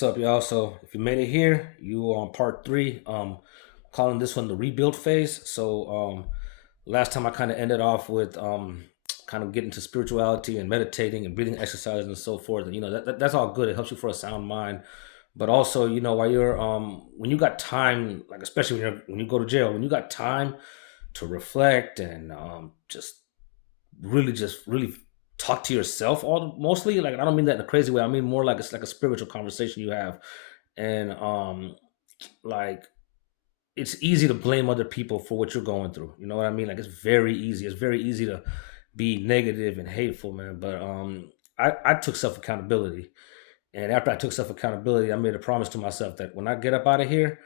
What's up, y'all? So if you made it here, you are on part three. Calling this one the rebuild phase. Last time I kind of ended off with kind of getting to spirituality and meditating and breathing exercises and so forth. And that's all good. It helps you for a sound mind. But also, while you're when you got time, like especially when you go to jail, when you got time to reflect and just really talk to yourself all mostly, like I don't mean that in a crazy way. I mean more like it's like a spiritual conversation you have. And like it's easy to blame other people for what you're going through, you know what I mean? Like it's very easy to be negative and hateful, man. But I took self accountability, and after I took self accountability, I made a promise to myself that when I get up out of here,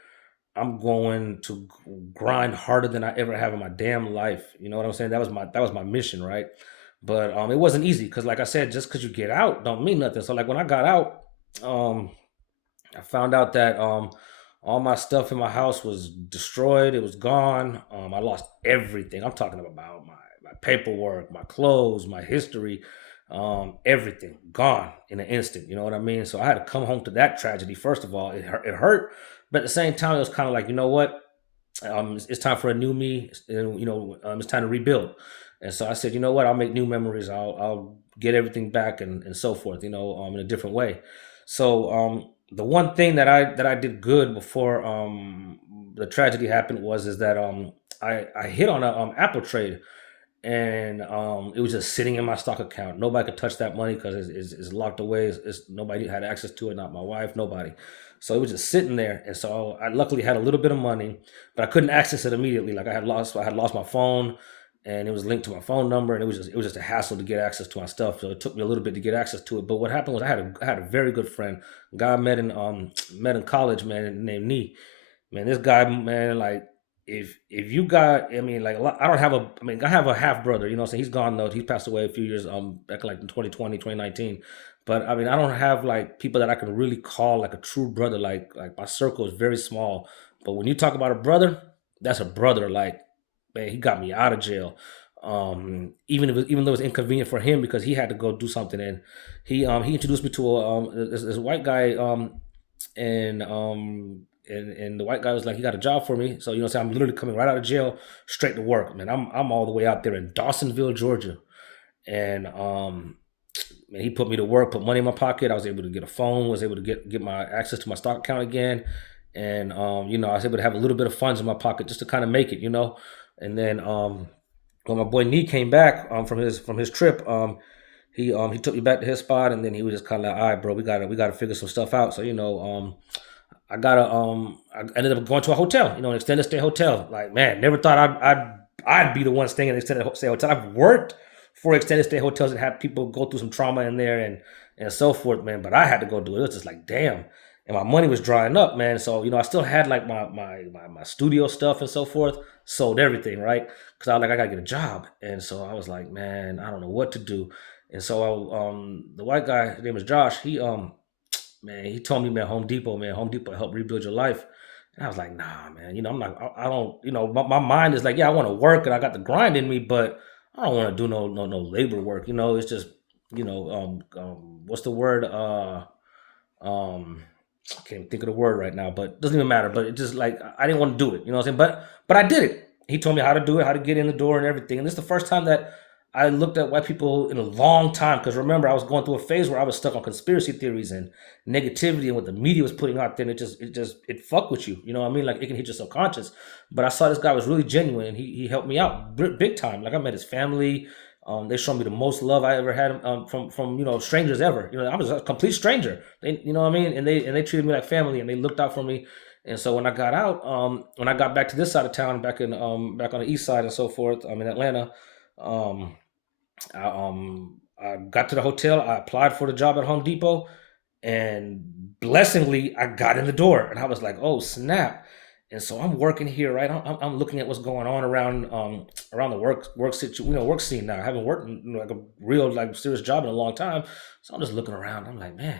I'm going to grind harder than I ever have in my damn life. You know what I'm saying? That was my mission, right? But it wasn't easy because, like I said, just because you get out don't mean nothing. So, like when I got out, um, I found out that all my stuff in my house was destroyed. It was gone. I lost everything. I'm talking about my paperwork, my clothes, my history, everything gone in an instant. You know what I mean? So I had to come home to that tragedy. First of all, it hurt, but at the same time, it was kind of like, you know what? It's time for a new me, and it's time to rebuild. And so I said, you know what? I'll make new memories. I'll get everything back and so forth. In a different way. So the one thing that I did good before the tragedy happened was is that I hit on a Apple trade, and it was just sitting in my stock account. Nobody could touch that money because it's locked away. Nobody had access to it, not my wife, nobody. So it was just sitting there, and so I luckily had a little bit of money, but I couldn't access it immediately. Like I had lost my phone, and it was linked to my phone number, and it was just a hassle to get access to my stuff. So it took me a little bit to get access to it. But what happened was I had a very good friend, a guy I met in college, man, named Nee. Man, this guy, man, like if you got, I mean, like I don't have I mean, I have a half brother, you know what I'm saying? He's gone though. He passed away a few years, back like in 2020, 2019. But I mean, I don't have like people that I can really call like a true brother. Like my circle is very small. But when you talk about a brother, that's a brother. Like, man, he got me out of jail. Even though it was inconvenient for him because he had to go do something, and he introduced me to this white guy, and the white guy was like, he got a job for me. So so I'm literally coming right out of jail, straight to work, man. I'm all the way out there in Dawsonville, Georgia, and man, he put me to work, put money in my pocket. I was able to get a phone, was able to get my access to my stock account again, and I was able to have a little bit of funds in my pocket just to kind of make it. And then when my boy Nee came back from his trip, he took me back to his spot, and then he was just kind of like, all right, bro, we gotta figure some stuff out. So I ended up going to a hotel, an extended stay hotel. Like, man, never thought I'd be the one staying in an extended stay hotel. I've worked for extended stay hotels and had people go through some trauma in there and so forth, man. But I had to go do it. It was just like, damn. And my money was drying up, man. So I still had like my studio stuff and so forth. Sold everything, right? Because I was like, I gotta get a job. And so I was like, man, I don't know what to do. And so the white guy, his name is Josh. Man, he told me, man, Home Depot helped rebuild your life. And I was like, nah, man, I'm not, I don't, my mind is like, yeah, I want to work and I got the grind in me, but I don't want to do no labor work. It's just, what's the word? Um, I can't even think of the word right now, but it doesn't even matter. But it just like, I didn't want to do it, you know what I'm saying? But I did it. He told me how to do it, how to get in the door and everything. And this is the first time that I looked at white people in a long time because remember I was going through a phase where I was stuck on conspiracy theories and negativity and what the media was putting out there. And it fucked with you. You know what I mean? Like it can hit your subconscious. But I saw this guy was really genuine and he helped me out big time. Like I met his family. They showed me the most love I ever had from strangers ever. I was a complete stranger. They you know what I mean? And they treated me like family and they looked out for me. And so when I got out, when I got back to this side of town, back on the east side and so forth, I'm in Atlanta. Um, I got to the hotel. I applied for the job at Home Depot, and blessingly, I got in the door. And I was like, "Oh snap!" And so I'm working here, right? I'm looking at what's going on around the work scene now. I haven't worked in like a real like serious job in a long time, so I'm just looking around. I'm like, man,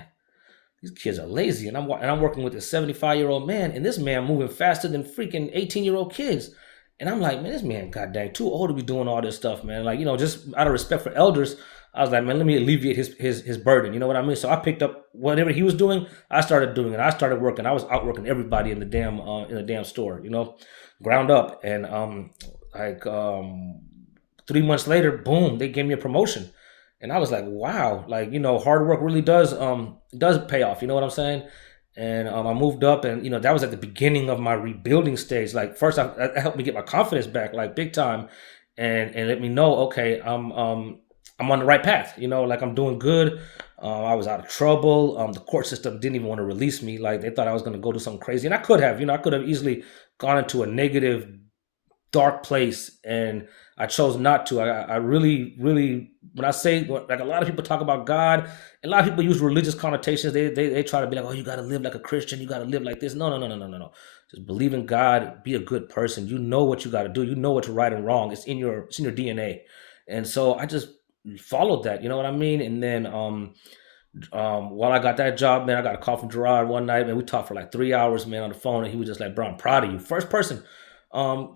these kids are lazy, and I'm working with a 75-year-old man, and this man moving faster than freaking 18-year-old kids. And I'm like, man, this man, goddamn, too old to be doing all this stuff, man. Like, just out of respect for elders, I was like, man, let me alleviate his burden. You know what I mean? So I picked up whatever he was doing. I started doing it. I started working. I was outworking everybody in the damn store. Ground up. And like 3 months later, boom, they gave me a promotion. And I was like, wow, like hard work really does pay off. You know what I'm saying? And I moved up, and that was at the beginning of my rebuilding stage. Like first, that helped me get my confidence back, like big time, and let me know, okay, I'm on the right path. Like I'm doing good. I was out of trouble. The court system didn't even want to release me. Like they thought I was going to go do something crazy, and I could have. I could have easily gone into a negative dark place, and I chose not to. I really, really, when I say, like, a lot of people talk about God, a lot of people use religious connotations. They try to be like, oh, you got to live like a Christian, you got to live like this. No, no, no, no, no, no, no. Just believe in God, be a good person. You know what you got to do. You know what's right and wrong. It's in your DNA. And so I just followed that. You know what I mean? And then while I got that job, man, I got a call from Gerard one night, man. We talked for like 3 hours, man, on the phone, and he was just like, "Bro, I'm proud of you." First person, um,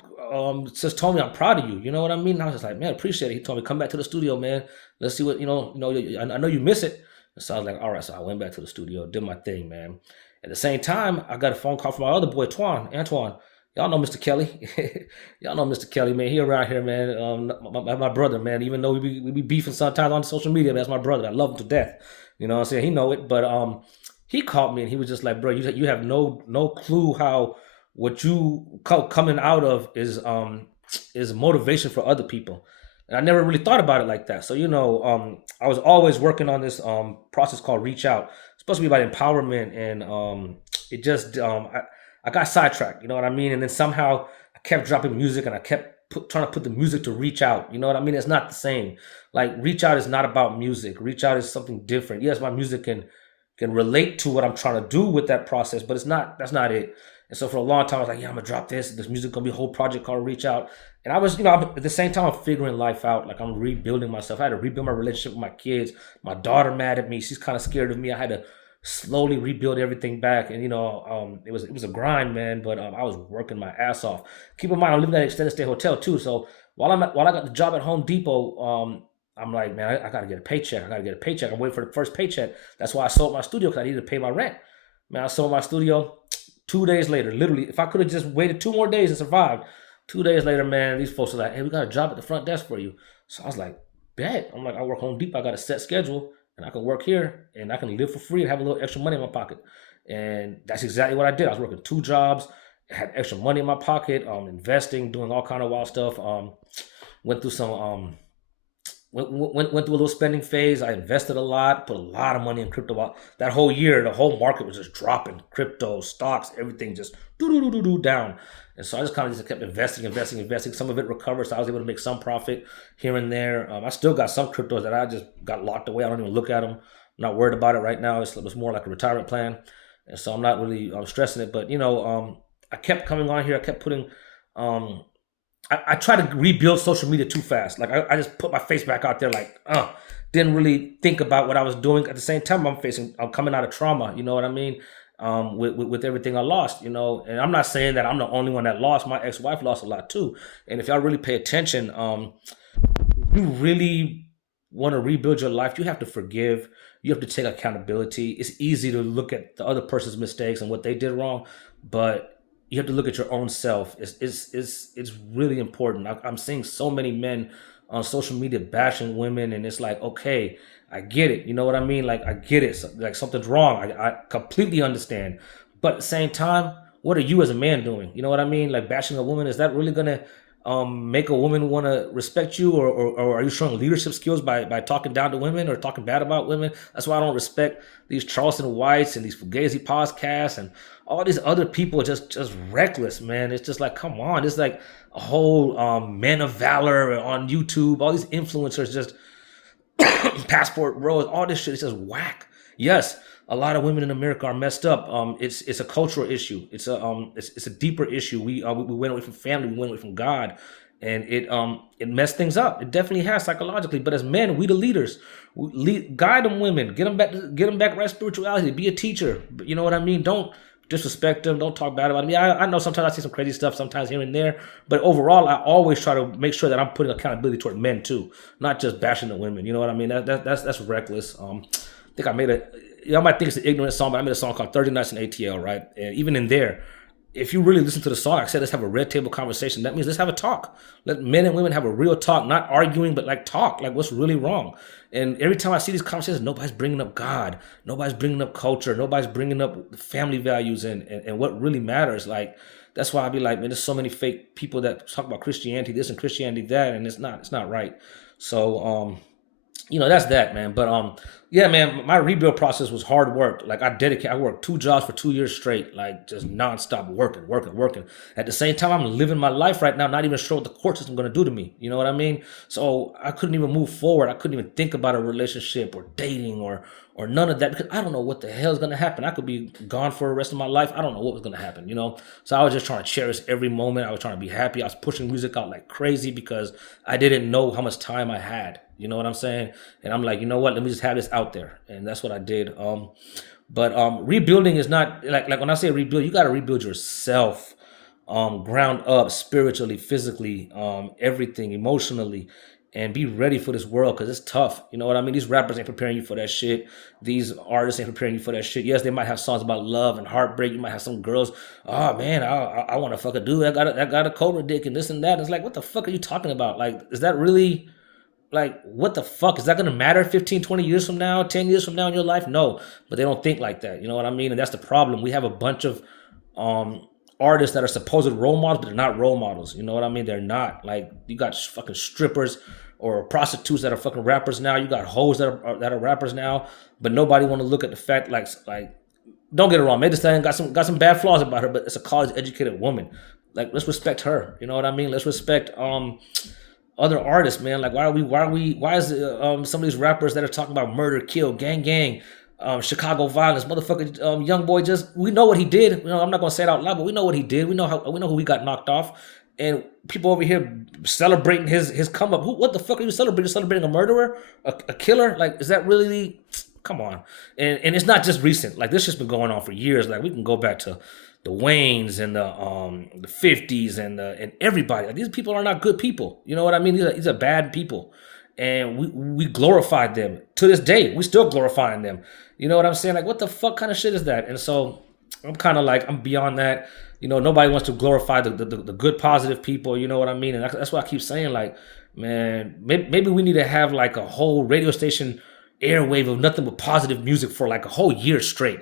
just told me I'm proud of you. You know what I mean? And I was just like, "Man, appreciate it." He told me, "Come back to the studio, man. Let's see what I know you miss it." And so I was like, "All right." So I went back to the studio, did my thing, man. At the same time, I got a phone call from my other boy, Antoine. Y'all know Mr. Kelly. Y'all know Mr. Kelly, man. He around here, man. My brother, man. Even though we be beefing sometimes on social media, man, that's my brother. I love him to death. You know what I'm saying? He know it, but he called me and he was just like, "Bro, you have no clue how what you coming out of is motivation for other people." And I never really thought about it like that. So I was always working on this process called Reach Out. It's supposed to be about empowerment, and it just I got sidetracked. You know what I mean? And then somehow I kept dropping music, and I kept trying to put the music to reach out. You know what I mean? It's not the same. Like reach out is not about music. Reach out is something different. Yes, my music can relate to what I'm trying to do with that process, but it's not. That's not it. And so for a long time, I was like, yeah, I'm gonna drop this. This music gonna be a whole project called Reach Out. And I was, at the same time, I'm figuring life out. Like I'm rebuilding myself. I had to rebuild my relationship with my kids. My daughter mad at me. She's kind of scared of me. I had to slowly rebuild everything back. And it was a grind, man. But I was working my ass off. Keep in mind, I'm living at an extended stay hotel too. So while I got the job at Home Depot, I'm like, man, I gotta get a paycheck. I gotta get a paycheck. I'm waiting for the first paycheck. That's why I sold my studio, because I needed to pay my rent. Man, I sold my studio 2 days later. Literally, if I could have just waited 2 more days and survived, 2 days later, man, these folks are like, "Hey, we got a job at the front desk for you." So I was like, "Bet." I'm like, I work Home Depot. I got a set schedule, and I can work here, and I can live for free and have a little extra money in my pocket. And that's exactly what I did. I was working two jobs, had extra money in my pocket, investing, doing all kind of wild stuff. Went through some went through a little spending phase. I invested a lot, put a lot of money in crypto. That whole year, the whole market was just dropping. Crypto, stocks, everything just down. And so I just kind of just kept investing. Some of it recovered, so I was able to make some profit here and there. I still got some cryptos that I just got locked away. I don't even look at them. I'm not worried about it right now. It's more like a retirement plan, and so I'm not really stressing it. But I kept coming on here. I kept putting I try to rebuild social media too fast. Like I just put my face back out there, like, didn't really think about what I was doing. At the same time, I'm coming out of trauma. You know what I mean? With everything I lost, and I'm not saying that I'm the only one that lost. My ex-wife lost a lot too. And if y'all really pay attention, if you really want to rebuild your life, you have to forgive. You have to take accountability. It's easy to look at the other person's mistakes and what they did wrong, but you have to look at your own self. It's really important. I'm seeing so many men on social media bashing women, and it's like, okay, I get it. You know what I mean? Like I get it. So, like something's wrong. I completely understand. But at the same time, what are you as a man doing? You know what I mean? Like bashing a woman, is that really gonna make a woman want to respect you, or are you showing leadership skills by talking down to women or talking bad about women? That's why I don't respect these Charleston Whites and these Fugazi podcasts and all these other people are just reckless, man. It's just like, come on. It's like a whole men of valor on YouTube. All these influencers just passport bros. All this shit is just whack. Yes, a lot of women in America are messed up. It's a cultural issue. It's a deeper issue. We went away from family. We went away from God, and it messed things up. It definitely has psychologically. But as men, we the leaders. Guide them women. Get them back right spirituality. Be a teacher. You know what I mean? Don't disrespect them. Don't talk bad about them. Yeah, I know sometimes I see some crazy stuff sometimes here and there, but overall, I always try to make sure that I'm putting accountability toward men too, not just bashing the women. You know what I mean? That's reckless. I think I made a. Y'all might think it's an ignorant song, but I made a song called "30 Nights in ATL," right? And even in there, if you really listen to the song, I said let's have a red table conversation. That means let's have a talk. Let men and women have a real talk, not arguing, but like talk, like what's really wrong. And every time I see these conversations, nobody's bringing up God, nobody's bringing up culture, nobody's bringing up family values and what really matters. Like that's why I be like, man, there's so many fake people that talk about Christianity this and Christianity that, and it's not right. So that's that, man. But yeah, man, my rebuild process was hard work. Like I worked 2 jobs for 2 years straight, like just nonstop working, working, working. At the same time, I'm living my life right now, not even sure what the court system gonna do to me. You know what I mean? So I couldn't even move forward. I couldn't even think about a relationship or dating or none of that because I don't know what the hell is gonna happen. I could be gone for the rest of my life. I don't know what was gonna happen, you know? So I was just trying to cherish every moment. I was trying to be happy. I was pushing music out like crazy because I didn't know how much time I had. You know what I'm saying? And I'm like, you know what? Let me just have this out there, and that's what I did. But rebuilding is not like when I say rebuild, you got to rebuild yourself, ground up, spiritually, physically, everything, emotionally, and be ready for this world because it's tough. You know what I mean? These rappers ain't preparing you for that shit. These artists ain't preparing you for that shit. Yes, they might have songs about love and heartbreak. You might have some girls. Oh man, I want to fuck a dude. I got a cobra dick and this and that. It's like, what the fuck are you talking about? Like, is that really? Like, what the fuck? Is that going to matter 15, 20 years from now, 10 years from now in your life? No, but they don't think like that. You know what I mean? And that's the problem. We have a bunch of um, artists that are supposed role models, but they're not role models. You know what I mean? They're not. Like, you got fucking strippers or prostitutes that are fucking rappers now. You got hoes that are rappers now, but nobody want to look at the fact, like, don't get it wrong. Meg Thee Stallion got some bad flaws about her, but it's a college educated woman. Like, let's respect her. You know what I mean? Let's respect other artists, man. Like, why is some of these rappers that are talking about murder, kill, gang, Chicago violence, motherfucker, young boy, just we know what he did. You know, I'm not gonna say it out loud, but we know what he did. We know who he got knocked off, and people over here celebrating his come up. What the fuck are you celebrating? You're celebrating a murderer, a killer? Like, is that really? Come on, and it's not just recent. Like this just been going on for years. Like we can go back to the Waynes and the 50s and everybody. Like, these people are not good people. You know what I mean? These are bad people, and we glorified them to this day. We still glorifying them. You know what I'm saying? Like, what the fuck kind of shit is that? And so I'm kind of like I'm beyond that. You know, nobody wants to glorify the good positive people. You know what I mean? And that's why I keep saying like, man, maybe we need to have like a whole radio station airwave of nothing but positive music for like a whole year straight.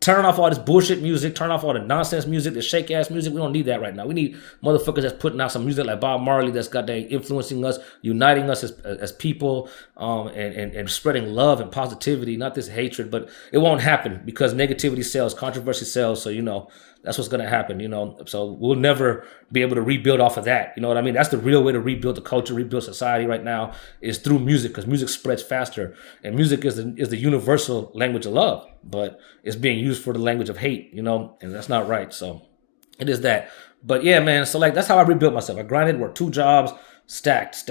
Turn off all this bullshit music. Turn off all the nonsense music, the shake ass music. We don't need that right now. We need motherfuckers that's putting out some music like Bob Marley that's got that influencing us, uniting us as people, and spreading love and positivity, not this hatred. But it won't happen because negativity sells, controversy sells. So that's what's gonna happen. So we'll never be able to rebuild off of that. You know what I mean? That's the real way to rebuild the culture, rebuild society right now is through music because music spreads faster, and music is the universal language of love, but it's being used for the language of hate. And that's not right. So it is that. But yeah, man. So like that's how I rebuilt myself. I grinded, worked 2 jobs, stacked,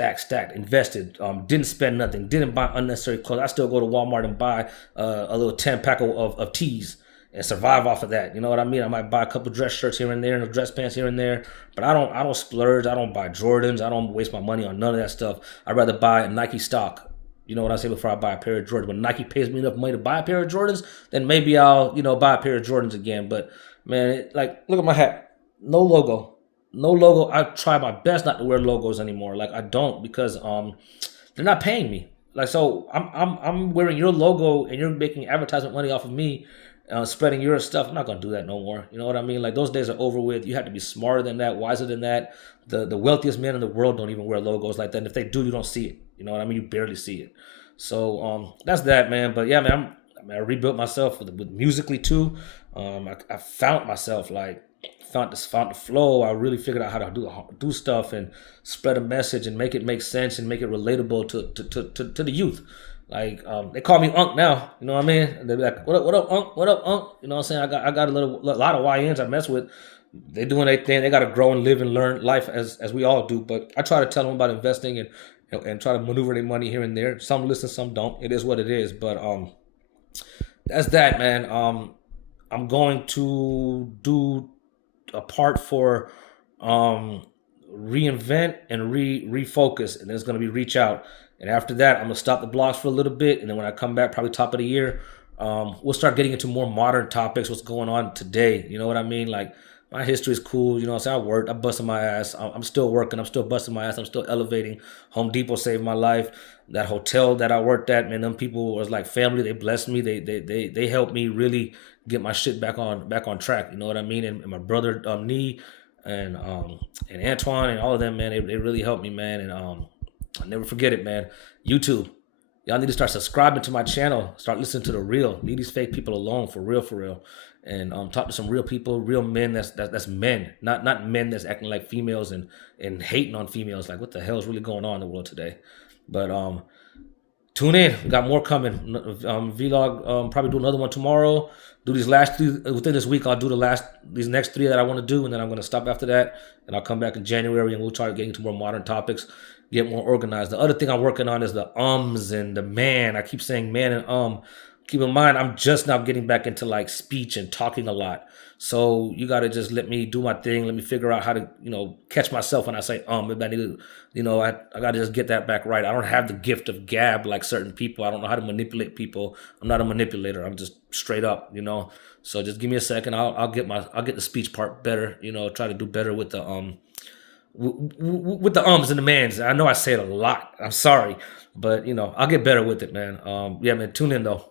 invested, didn't spend nothing, didn't buy unnecessary clothes. I still go to Walmart and buy a little 10 pack of teas and survive off of that. You know what I mean? I might buy a couple dress shirts here and there and dress pants here and there, but I don't splurge. I don't buy Jordans. I don't waste my money on none of that stuff. I'd rather buy a Nike stock. You know what I say before I buy a pair of Jordans. When Nike pays me enough money to buy a pair of Jordans, then maybe I'll buy a pair of Jordans again. But man, look at my hat. No logo. No logo. I try my best not to wear logos anymore. Like I don't because they're not paying me. Like so I'm wearing your logo and you're making advertisement money off of me spreading your stuff. I'm not gonna do that no more. You know what I mean? Like those days are over with. You have to be smarter than that, wiser than that. The wealthiest men in the world don't even wear logos like that. And if they do, you don't see it. You know what I mean? You barely see it. So that's that, man. But yeah, man, I rebuilt myself with musically too. I found myself found the flow. I really figured out how to do stuff and spread a message and make it make sense and make it relatable to the youth. Like they call me Unc now, you know what I mean? They be like, what up, Unc? What up, Unc? You know what I'm saying? I got a lot of YNs I mess with. They doing their thing. They got to grow and live and learn life as we all do. But I try to tell them about investing and try to maneuver their money here and there. Some listen, some don't. It is what it is. But that's that, man. I'm going to do a part for um reinvent and refocus, and then it's gonna be reach out. And after that, I'm gonna stop the blogs for a little bit, and then when I come back, probably top of the year, we'll start getting into more modern topics. What's going on today? You know what I mean? Like my history is cool. You know, so I worked, I busted my ass. I'm still working. I'm still busting my ass. I'm still elevating. Home Depot saved my life. That hotel that I worked at, man, them people was like family. They blessed me. They helped me really get my shit back on track. You know what I mean? And my brother Nee and Antoine and all of them, man, they really helped me, man. And I'll never forget it, man. YouTube, y'all need to start subscribing to my channel. Start listening to the real. Leave these fake people alone, for real, for real. And talk to some real people, real men. That's men, not men that's acting like females and hating on females. Like what the hell is really going on in the world today? But tune in. We got more coming. Vlog. Probably do another one tomorrow. Do these last three within this week. I'll do these next three that I want to do, and then I'm going to stop after that. And I'll come back in January, and we'll try getting into more modern topics, get more organized. The other thing I'm working on is the ums and the man. I keep saying man and Keep in mind, I'm just now getting back into like speech and talking a lot. So you got to just let me do my thing. Let me figure out how to, catch myself when I say, maybe I need to, I got to just get that back right. I don't have the gift of gab like certain people. I don't know how to manipulate people. I'm not a manipulator. I'm just straight up. So just give me a second. I'll get the speech part better, try to do better with with the ums and the mans. I know I say it a lot. I'm sorry, but I'll get better with it, man. Yeah, man, tune in though.